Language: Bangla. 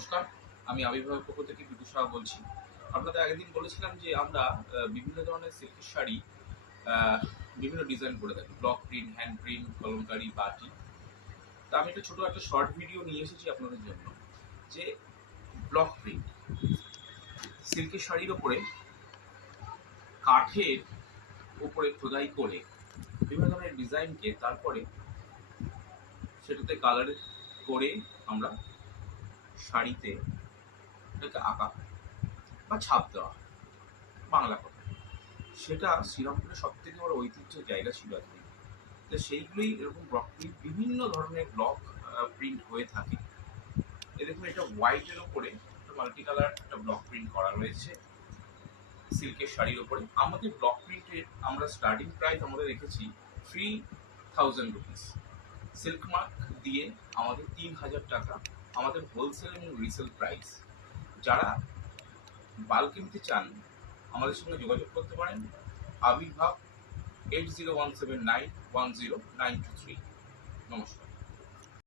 নমস্কার, আমি আবির্ভাবের পক্ষ থেকে বিদু সাহা বলছি। আপনাদের আগের দিন বলেছিলাম যে আমরা বিভিন্ন ধরনের সিল্কের শাড়ি বিভিন্ন ডিজাইন করে থাকি, block print, hand print, kalamkari, বাটি। তা আমি একটা ছোট একটা শর্ট ভিডিও নিয়ে এসেছি আপনাদের জন্য, যে ব্লক প্রিন্ট সিল্কের শাড়ির ওপরে কাঠের উপরে খোদাই করে বিভিন্ন ধরনের ডিজাইনকে তারপরে সেটাতে কালার করে আমরা শাড়িতে এটাকে আঁকা বা ছাপ দেওয়া, বাংলা কথা। সেটা শ্রীরামপুরের সব থেকে বড় ঐতিহ্যের জায়গা ছিল একদিন। তো সেইগুলোই এরকম ব্লক প্রিন্ট, বিভিন্ন ধরনের ব্লক প্রিন্ট হয়ে থাকে। এ দেখুন, এটা হোয়াইটের ওপরে একটা মাল্টি কালার একটা ব্লক প্রিন্ট করা রয়েছে সিল্কের শাড়ির ওপরে। আমাদের ব্লক প্রিন্টের আমরা স্টার্টিং প্রাইস আমাদের রেখেছি 3000 রুপিস। সিল্ক মার্ক দিয়ে আমাদের 3000 টাকা আমাদের হোলসেল এবং রিসেল প্রাইস। যারা বাল্ক কিনতে চান আমাদের সঙ্গে যোগাযোগ করতে পারেন। আবির্ভাব 8017910923। নমস্কার।